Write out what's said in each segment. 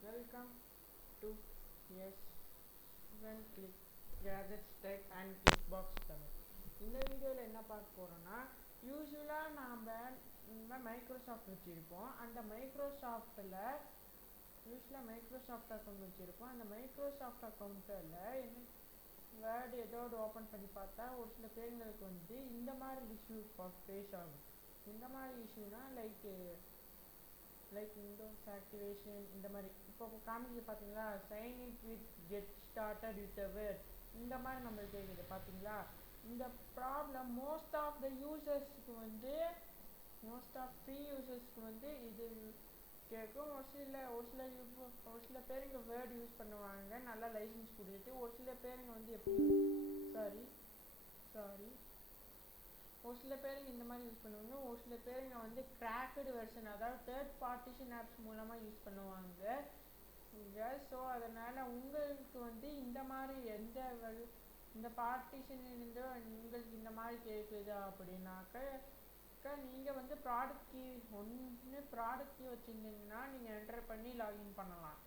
Welcome to S1 Click Gadgets Tech and Clickbox Tamil. இந்த வீடியோவில் என்ன பார்க்க போகிறோன்னா, யூஸ்வலாக நாம் மைக்ரோசாஃப்ட் வச்சுருப்போம். அந்த மைக்ரோசாஃப்ட் அக்கௌண்ட் வச்சுருப்போம். அந்த மைக்ரோசாஃப்ட் அக்கௌண்ட்டில் என்ன வேர்டு ஏதோடு ஓப்பன் பண்ணி பார்த்தா ஒரு சில பேருங்களுக்கு இந்த மாதிரி இஷ்யூ ஃபேஸ் ஆகும். இந்த மாதிரி இஷ்யூனா லைக் விண்டோஸ் ஆக்டிவேஷன் இந்த மாதிரி இப்போ காமிக்குது பார்த்தீங்களா, sign in with get started with word இந்த மாதிரி நம்மளுக்கு கேட்குது பார்த்தீங்களா. இந்த ப்ராப்ளம் மோஸ்ட் ஆஃப் ஃப்ரீ யூசர்ஸ்க்கு இது கேட்கும். ஒரு சில பேருக்கு வேர்ட் யூஸ் பண்ணுவாங்க நல்லா லைசன்ஸ் கொடுத்துட்டு. ஒரு சில பேருங்க எப்படி சாரி ஒரு சில பேருக்கு இந்த மாதிரி யூஸ் பண்ணுவாங்க. ஒரு சில பேருங்க கிராக்கடு வெர்ஷன், அதாவது தேர்ட் பார்ட்டிஷன் ஆப்ஸ் மூலமாக யூஸ் பண்ணுவாங்க. ஸோ அதனால் உங்களுக்கு இந்த மாதிரி இந்த பார்ட்டிஷன் இருந்தோ உங்களுக்கு இந்த மாதிரி கேட்குது அப்படின்னாக்கா நீங்கள் ப்ராடக்ட் கீ வச்சுருந்தீங்கன்னா நீங்கள் என்டர் பண்ணி லாகின் பண்ணலாம்.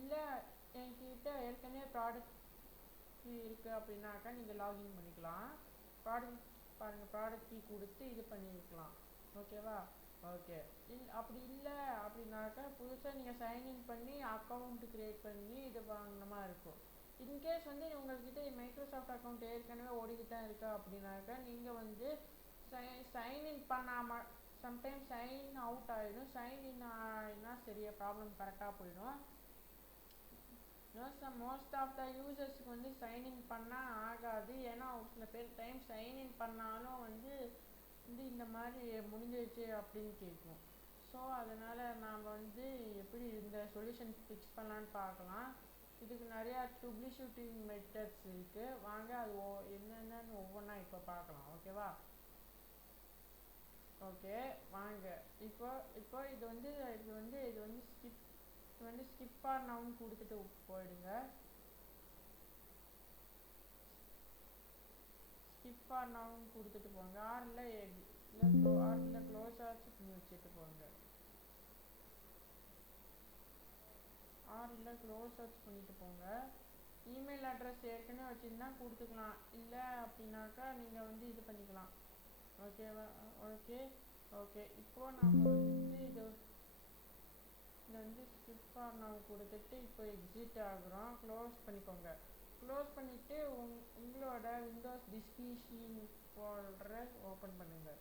இல்லை என்கிட்ட ஏற்கனவே ப்ராடக்ட் கீ இருக்குது அப்படின்னாக்கா நீங்கள் லாகின் பண்ணிக்கலாம். ப்ராடக்ட் கீ கொடுத்து இது பண்ணியிருக்கலாம். ஓகேவா? ஓகே. அப்படி இல்லை அப்படின்னாக்கா புதுசாக நீங்கள் சைன்இன் பண்ணி அக்கௌண்ட் க்ரியேட் பண்ணி இது வாங்கின மாதிரி இருக்கும். இன்கேஸ் உங்கள்கிட்ட மைக்ரோசாஃப்ட் அக்கௌண்ட் ஏற்கனவே ஓடிக்கிட்டு தான் இருக்கா அப்படின்னாக்கா நீங்கள் சைன்இன் பண்ணாமல் சம்டைம் சைன் அவுட் ஆகிடும். சைன்இன் ஆகினா சரியாக ப்ராப்ளம் கரெக்டாக போயிடும். மோஸ்ட் ஆஃப் த யூசர்ஸ்க்கு சைன்இன் பண்ணால் ஆகாது. ஏன்னா ஒரு சில பேர் டைம் சைன்இன் பண்ணாலும் இந்த மாதிரி முடிஞ்சிருச்சு அப்படின்னு கேட்கும். ஸோ அதனால் நாம் எப்படி இந்த சொல்யூஷன் ஃபிக்ஸ் பண்ணலான்னு பார்க்கலாம். இதுக்கு நிறையா ட்ரபிள்ஷூட்டிங் மெத்தட்ஸ் இருக்குது. வாங்க அது என்னென்னு ஒவ்வொன்றா இப்போ பார்க்கலாம். ஓகேவா? ஓகே வாங்க. இப்போ இது ஸ்கிப் ஆர் நவுன்னு கொடுத்துட்டு போயிடுங்க. ஸ்கிப் ஆர் நவுன்னு கொடுத்துட்டு போங்க. ஆரில் க்ளோஸ் ஆச்சு பண்ணி வச்சுட்டு போங்க. ஆரில் க்ளோஸ் ஆச்சு பண்ணிட்டு போங்க. இமெயில் அட்ரஸ் ஏற்கனவே வச்சுருந்தா கொடுத்துக்கலாம். இல்லை அப்படின்னாக்கா நீங்கள் இது பண்ணிக்கலாம். ஓகேவா? ஓகே இப்போது நம்ம இது ஸ்கிப் ஆர் நவ் கொடுத்துட்டு இப்போ எக்ஸிட் ஆகுறோம். க்ளோஸ் பண்ணிக்கோங்க. க்ளோஸ் பண்ணிவிட்டு உங்களோட விண்டோஸ் டிஸ்கிரிப்ஷன் ஃபோல்டரை ஓப்பன் பண்ணுங்கள்.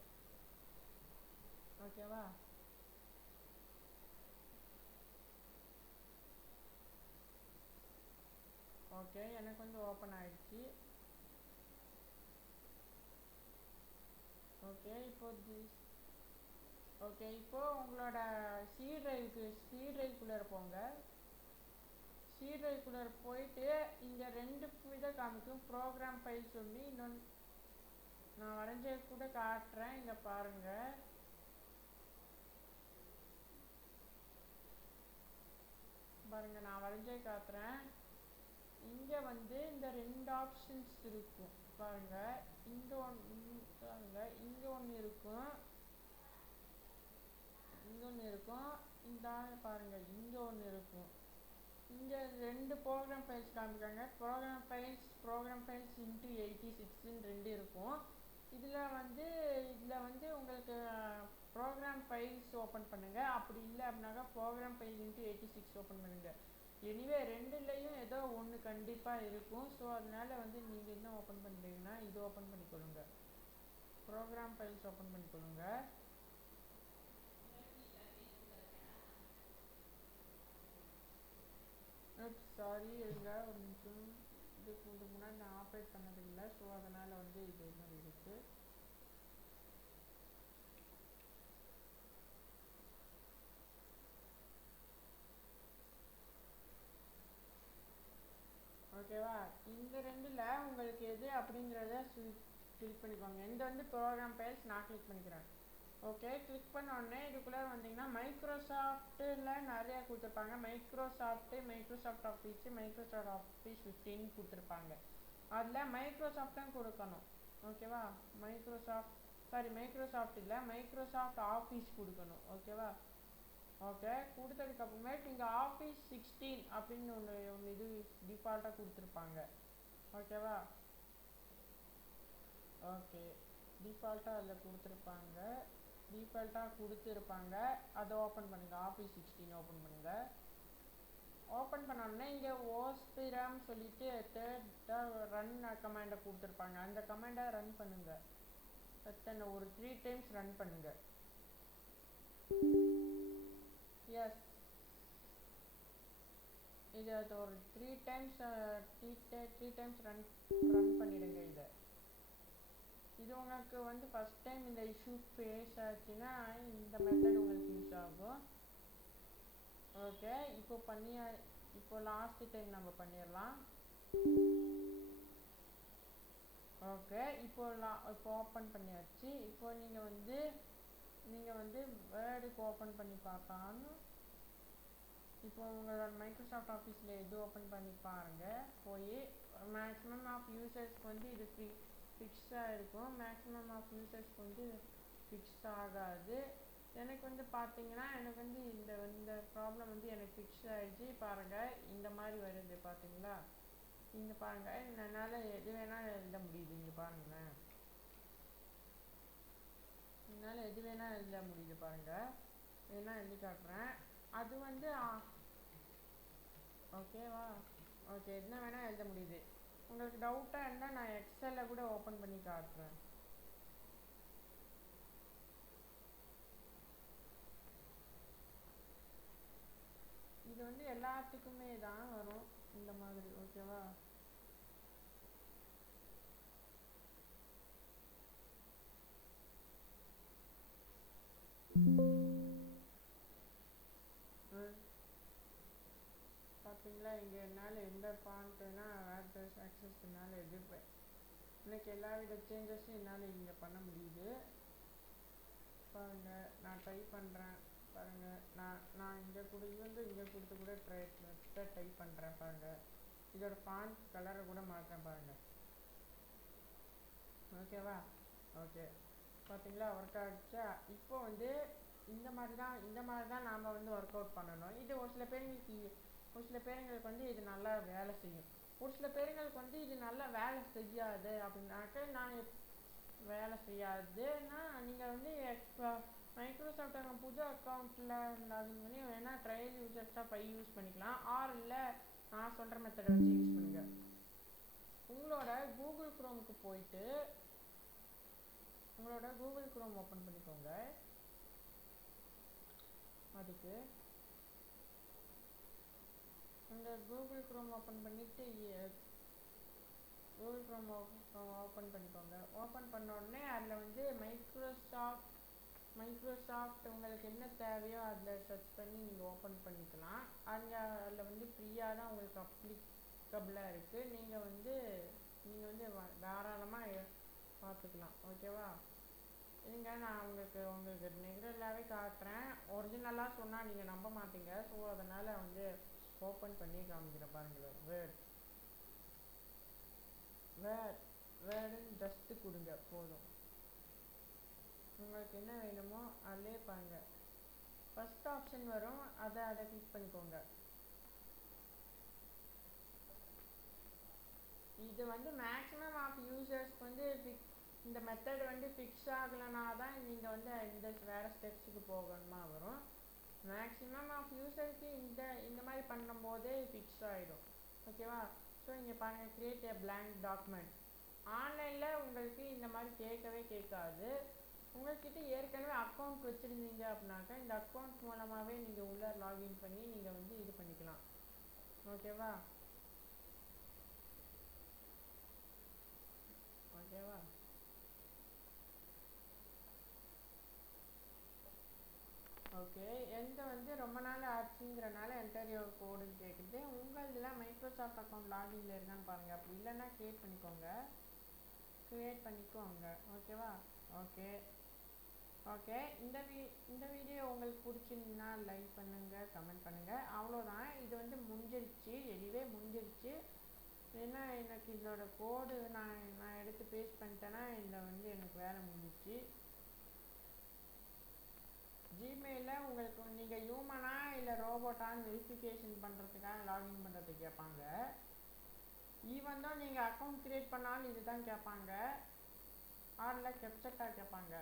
ஓகேவா? ஓகே எனக்கு ஓப்பன் ஆகிடுச்சு. ஓகே இப்போது உங்களோட சி ட்ரைவ்க்குள்ளே போங்க. சி ட்ரைவ்க்குள்ளே போயிட்டு இங்கே 2 இதை காமிக்கும். ப்ரோக்ராம் ஃபைல் சொல்லி இன்னொன்று நான் வரைஞ்ச கூட காட்டுறேன். இங்கே பாருங்கள். நான் வரைஞ்சே காட்டுறேன். இங்கே இந்த 2 ஆப்ஷன்ஸ் இருக்கும் பாருங்கள். இங்கே ஒன்று இருக்கும். இந்த பாருங்கள் இங்கே ஒன்று இருக்கும். இங்கே 2 ப்ரோக்ராம் ஃபைல்ஸ் காமிக்காங்க. ப்ரோக்ராம் ஃபைல்ஸ் இன்ட்டு 86ன்னு 2 இருக்கும். இதில் உங்களுக்கு ப்ரோக்ராம் ஃபைல்ஸ் ஓப்பன் பண்ணுங்கள். அப்படி இல்லை அப்படின்னாக்கா ப்ரோக்ராம் ஃபைல் இன்ட்டு 86 ஓப்பன் பண்ணுங்கள். எனிவே 2லேயும் ஏதோ ஒன்று கண்டிப்பாக இருக்கும். ஸோ அதனால் நீங்கள் என்ன ஓப்பன் பண்ணுறீங்கன்னா இது ஓப்பன் பண்ணிக்கொள்ளுங்க. ப்ரோக்ராம் ஃபைல்ஸ் ஓப்பன் பண்ணிக்கொள்ளுங்க. சாரி இருங்க ஒரு நிமிஷம். இதுக்கு முன்னாடி நான் ஆப்ரேட் பண்ணது இல்லை. ஸோ அதனால் இது மாதிரி இருக்குது. ஓகேவா? இந்த 2ல் உங்களுக்கு எது அப்படிங்கிறத கிளிக் பண்ணிக்கோங்க. இந்த ப்ரோக்ராம் ஃபைல்ஸ் நான் கிளிக் பண்ணிக்கிறேன். ஓகே கிளிக் பண்ண உடனே இதுக்குள்ளே வந்தீங்கன்னா மைக்ரோசாஃப்ட்டில் நிறையா கொடுத்துருப்பாங்க. மைக்ரோசாஃப்ட் ஆஃபீஸ் 15 கொடுத்துருப்பாங்க. அதில் மைக்ரோசாஃப்ட்டும் கொடுக்கணும். ஓகேவா? மைக்ரோசாஃப்ட் இல்லை மைக்ரோசாஃப்ட் ஆஃபீஸ் கொடுக்கணும். ஓகேவா? ஓகே, கொடுத்ததுக்கப்புறமேட்டு நீங்கள் ஆஃபீஸ் 16 அப்படின்னு ஒன்று இது டிஃபால்ட்டாக கொடுத்துருப்பாங்க. ஓகேவா? ஓகே, டிஃபால்ட்டாக அதில் கொடுத்துருப்பாங்க. அதை ஓப்பன் பண்ணுங்கள். ஆஃபீஸ் 16 ஓப்பன் பண்ணுங்கள். ஓப்பன் பண்ணோடனே இங்கே ஓஸ்பிரம் சொல்லிட்டு தேர்ட் ரன் கமாண்டை கொடுத்துருப்பாங்க. அந்த கமாண்டை ரன் பண்ணுங்கள். எத்தனை ஒரு 3 டைம்ஸ் ரன் பண்ணுங்கள். எஸ், இது அது ஒரு 3 டைம்ஸ் ரன் பண்ணிடுங்க. இது உங்களுக்கு வந்து ஃபஸ்ட் டைம் இந்த இஷ்யூ ஃபேஸ் ஆச்சுன்னா இந்த மெத்தட் உங்களுக்கு யூஸ் ஆகும். ஓகே, இப்போ லாஸ்ட் டைம் நம்ம பண்ணிடலாம். ஓகே, இப்போ ஓப்பன் பண்ணியாச்சு. இப்போ நீங்கள் வந்து வேர்டுக்கு ஓப்பன் பண்ணி பார்த்தான்னு இப்போ உங்களோட மைக்ரோசாஃப்ட் ஆஃபீஸில் எது ஓப்பன் பண்ணி பாருங்கள். போய் மேக்ஸிமம் ஆஃப் யூசர்ஸ்க்கு வந்து இது ஃபிக்ஸாக இருக்கும். மேக்ஸிமம் ஆஃப் யூசர்ஸ்க்கு வந்து ஃபிக்ஸ் ஆகாது. எனக்கு வந்து பார்த்தீங்கன்னா எனக்கு வந்து இந்த ப்ராப்ளம் வந்து எனக்கு ஃபிக்ஸ் ஆகிடுச்சு. பாருங்கள், இந்த மாதிரி வருது பார்த்தீங்களா? இங்கே பாருங்கள், என்னால் எது வேணால் எழுத முடியுது. இங்கே பாருங்களேன், என்னால் எது வேணால் எழுத முடியுது. பாருங்கள், வேணால் எழுதி காட்டுறேன். அது வந்து ஓகேவா? ஓகே, என்ன வேணால் எழுத முடியுது. உங்களுக்கு டவுட்டாக இருந்தால் நான் எக்ஸலில் கூட ஓப்பன் பண்ணி காட்டுறேன். இது வந்து எல்லாத்துக்குமே தான் வரும் இந்த மாதிரி. ஓகேவா? பார்த்தீங்களா? இங்கே என்னால் எந்த ஃபாண்ட்டுனா வேர்ட்ஸ் ஆக்சஸ் என்னால் எதிர்ப்பேன். எனக்கு எல்லா வித சேஞ்சஸும் என்னால் இங்கே பண்ண முடியுது. பாருங்கள், நான் ட்ரை பண்ணுறேன். பாருங்கள், நான் இங்கே கொடுத்து கூட டைப் பண்ணுறேன். பாருங்கள், இதோட ஃபாண்ட் கலரை கூட மாற்றேன். பாருங்கள், ஓகேவா? ஓகே, பார்த்தீங்களா? ஒர்க் ஆகிடுச்சா? இப்போ வந்து இந்த மாதிரி தான் நாம் வந்து ஒர்க் அவுட் பண்ணணும். இது ஒரு சில பேருங்களுக்கு வந்து இது நல்லா வேலை செய்யும். ஒரு சில பேருங்களுக்கு வந்து இது நல்லா வேலை செய்யாது. அப்படின்னாக்க வேலை செய்யாதுன்னா நீங்கள் வந்து மைக்ரோசாஃப்ட் புது அக்கௌண்ட்டில் லாகின் பண்ணி வேணால் ட்ரையல் யூசர்ஸாக 5 யூஸ் பண்ணிக்கலாம். இல்லை நான் சொல்கிற மெத்தடை வச்சு யூஸ் பண்ணுங்கள். உங்களோட கூகுள் குரோமுக்கு போயிட்டு உங்களோட கூகுள் குரோம் ஓப்பன் பண்ணிக்கோங்க. அதுக்கு அந்த கூகுள் குரோம் ஓப்பன் பண்ணிவிட்டு கூகுள் குரோம் ஓப்பன் பண்ணிக்கோங்க. ஓப்பன் பண்ண உடனே அதில் வந்து மைக்ரோசாஃப்ட் உங்களுக்கு என்ன தேவையோ அதில் சர்ச் பண்ணி நீங்கள் ஓப்பன் பண்ணிக்கலாம். அதில் வந்து ஃப்ரீயாக தான் உங்களுக்கு அப்ளிகபிளாக இருக்குது. நீங்கள் வந்து தாராளமாக பார்த்துக்கலாம். ஓகேவா? இல்லைங்க, நான் உங்களுக்கு ரெகுலராகவே காட்டுறேன். ஒரிஜினலாக சொன்னால் நீங்கள் நம்ப மாட்டீங்க. ஸோ அதனால் வந்து ஓப்பன் பண்ணி காமிக்கிறேன். பாருங்கள், வேர்டுன்னு ஜஸ்ட்டு கொடுங்க, போதும். உங்களுக்கு என்ன வேணுமோ அதிலே பாருங்கள், ஃபஸ்ட் ஆப்ஷன் வரும். அதை கிளிக் பண்ணிக்கோங்க. இது வந்து மேக்ஸிமம் ஆஃப் யூசர்ஸ்க்கு வந்து இந்த மெத்தட் வந்து ஃபிக்ஸ் ஆகலைனா தான் நீங்கள் வந்து வேறு ஸ்டெப்ஸுக்கு போகணுமா வரும். மேக்ஸிமம் ஆஃப் யூசருக்கு இந்த மாதிரி பண்ணும்போதே ஃபிக்ஸ் ஆகிடும். ஓகேவா? ஸோ இங்கே பாருங்கள், கிரியேட் எ பிளாங்க் டாக்குமெண்ட். ஆன்லைனில் உங்களுக்கு இந்த மாதிரி கேட்காது. உங்கள்கிட்ட ஏற்கனவே அக்கௌண்ட் வச்சுருந்தீங்க அப்படின்னாக்கா இந்த அக்கௌண்ட் மூலமாகவே நீங்கள் உள்ளே லாகின் பண்ணி நீங்கள் வந்து இது பண்ணிக்கலாம். ஓகேவா? ஓகே, வந்து ரொம்ப நாள் ஆச்சுங்கிறனால என்டர் யுவர் கோடுன்னு கேட்குது. உங்களதுலாம் மைக்ரோசாஃப்ட் அக்கௌண்ட் லாகின்ல இருக்கான்னு பாருங்கள். அப்படி இல்லைன்னா க்ரியேட் பண்ணிக்கோங்க. ஓகேவா? ஓகே, இந்த வீடியோ உங்களுக்கு பிடிச்சிருந்தா லைக் பண்ணுங்கள், கமெண்ட் பண்ணுங்கள். அவ்வளோதான், இது வந்து முடிஞ்சிருச்சு. ஏன்னா எனக்கு இதோட கோடு நான் எடுத்து பேஸ்ட் பண்ணிட்டேன்னா இதில் வந்து எனக்கு வேலை முடிஞ்சிச்சு. ஜிமெயிலில் உங்களுக்கு நீங்கள் ஹியூமனா இல்லை ரோபோட்டான்னு வெரிஃபிகேஷன் பண்ணுறதுக்காக லாகின் பண்ணுறதுக்கு கேட்பாங்க. ஈவன் தான் நீங்கள் அக்கௌண்ட் க்ரியேட் பண்ணாலும் இது தான் கேட்பாங்க. ஆரில் கெப்செட்டாக கேட்பாங்க.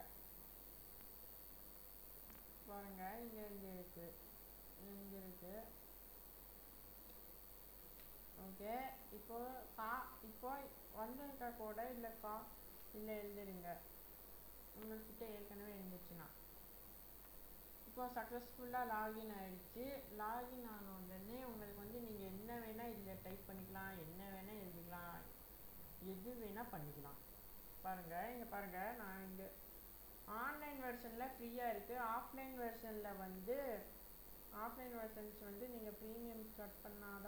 பாருங்கள் இங்கே இருக்குது. ஓகே, இப்போ வந்திருக்க கூட இல்லை எழுதிடுங்க. உங்கள்கிட்ட ஏற்கனவே இருந்துச்சுன்னா இப்போ சக்ஸஸ்ஃபுல்லாக லாகின் ஆகிடுச்சு. லாகின் ஆன உடனே உங்களுக்கு நீங்கள் என்ன வேணால் இதில் டைப் பண்ணிக்கலாம், என்ன வேணால் எழுதிக்கலாம், எது வேணால் பண்ணிக்கலாம். பாருங்கள் இங்கே பாருங்கள், நான் இங்கே ஆன்லைன் வெர்ஷனில் ஃப்ரீயாக இருக்குது. ஆஃப்லைன் வெர்ஷன்ஸ் நீங்கள் ப்ரீமியம் கட் பண்ணால்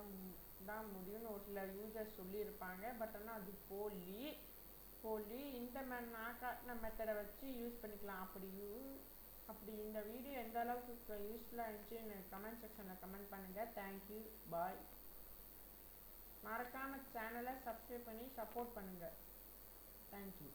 தான் முடியும்னு ஒரு சில யூசர்ஸ் சொல்லியிருப்பாங்க. பட் ஆனால் அது போலி இந்த நான் காட்டின மெத்தடை வச்சு யூஸ் பண்ணிக்கலாம். அப்படி இந்த வீடியோ எந்த அளவுக்கு யூஸ்ஃபுல்லாக இருந்துச்சு எனக்கு கமெண்ட் செக்ஷனில் கமெண்ட் பண்ணுங்கள். தேங்க்யூ, பாய். மறக்காமல் சேனலை சப்ஸ்கிரைப் பண்ணி சப்போர்ட் பண்ணுங்கள். தேங்க்யூ.